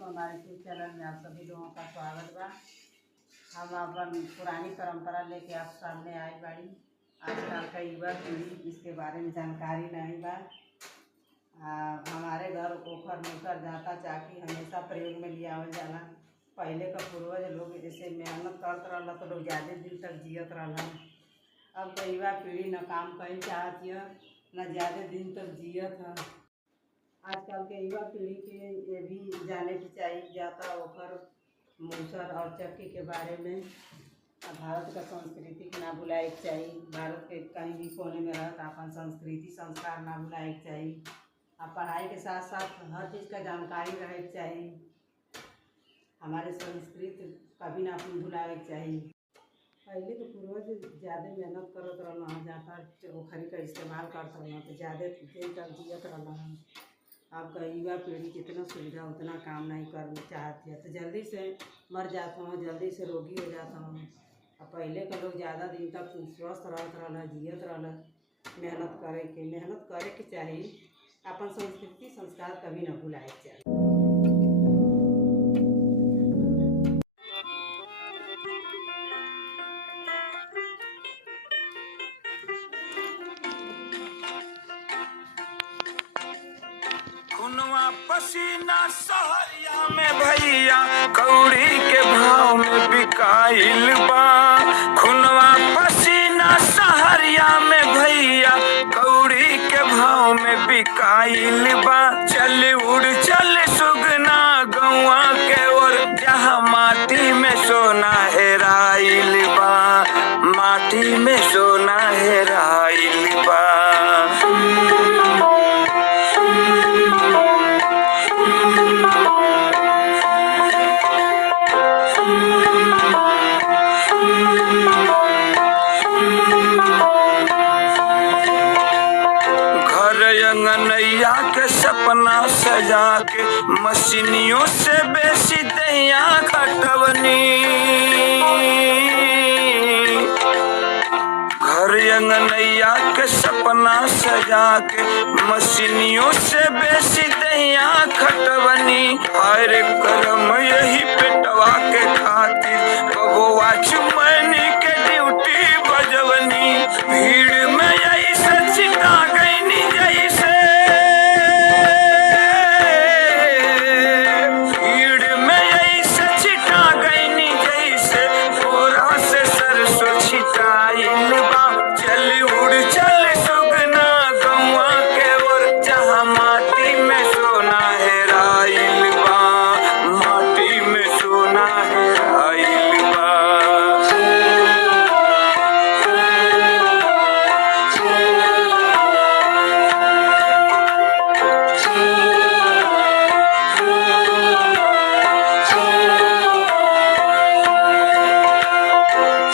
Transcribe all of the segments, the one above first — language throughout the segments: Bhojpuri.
दोस्तों, हमारे यूट्यूब चैनल में आप सभी लोगों का स्वागत बा। हम अपन पुरानी परंपरा लेके आप सामने आई बाड़ी। आजकल का युवा पीढ़ी इसके बारे में जानकारी नहीं बा। हमारे घर ओखर मुकर जाता चाकी हमेशा प्रयोग में लिया जाला। पहले का पूर्वज लोग जैसे मेहनत करते रहला तो लोग ज़्यादा दिन तक जियत रहला। अब का युवा पीढ़ी न काम कहीं चाहती है न ज़्यादा दिन तक जियत है। आजकल के युवा पीढ़ी के ये भी जाने की चाहिए जाता ओखर मूसर और चक्की के बारे में। भारत का संस्कृति के ना भुलाए के चाहिए। भारत के कहीं भी कोने में रहता अपन संस्कृति संस्कार ना भुलाए के चाहिए। अब पढ़ाई के साथ साथ हर चीज़ का जानकारी रहे के चाहिए। हमारे संस्कृति कभी ना अपन भुलाए के चाहिए। पहले के पूर्वज ज़्यादा मेहनत करत रहना, जाता ओखरी का इस्तेमाल करता रहना तो ज़्यादा दिन तक जियत रहना। अब का युवा पीढ़ी जितना सुविधा उतना काम नहीं करना चाहती है तो जल्दी से मर जाता हूँ, जल्दी से रोगी हो जाता हूँ। अब पहले के लोग ज़्यादा दिन तक स्वस्थ रहत रहना, जियत रहना। मेहनत करे के चाहिए। अपन संस्कृति संस्कार कभी न भुलाए के चाहिए। खुनवा पसीना सहरिया में भैया कौड़ी के भाव में बिकाइल बा। खुनवा पसीना सहरिया में भैया कौड़ी के भाव में बिकाइल बा। चल उड़ चल सुगना गौआ के ओर जहाँ माटी में सोना हेराइल बा, माटी में सोना हेराइल बा। अंगनैया के सपना सजा के मशीनियों से बेसी दैया खटवनी। घर अंगनैया के सपना सजा के मशीनियों से बेसी दैया खटवनी। हर कर्म यही पेटवा के खातिर बबुआ चुमनी के ड्यूटी बजवनी। भीड़ में यही सचिता गईनी जैसे, भीड़ में यही सचिता गईनी जैसे बोरा से सरसों छिटाइल बा। चल उड़ चल सुगना गौआ के ओर जहाँ माटी में सोना हेराइल बा, माटी में सोना हेराइल बा।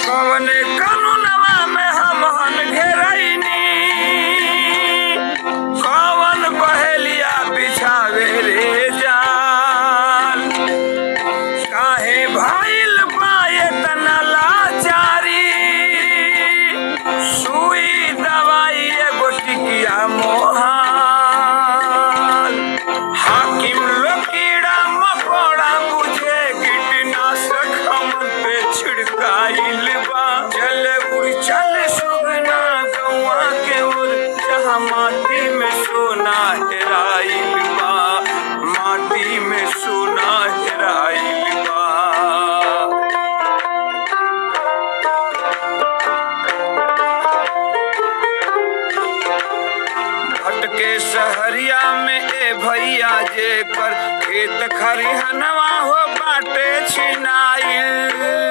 कवने कानूनवा में हमहन घेरैनी, कवन बहेलिया बिछावे रे जाल। काहे भइल बा एतना लाचारी, सुई दवाई एगो टिकिया मोहाल। हाकिम लोग कीड़ा मकोड़ा बुझे कीटनाशक हमन पे छिड़काइल बा। चल उड़ चल सुगना गौआ के ओर जहाँ माटी में सोना हेराइल बा, माटी में सोना हेराइल बा। भटके सहरिया में ए भैया जे कर खेत खरिहनवा हो बाटे छिनाइल।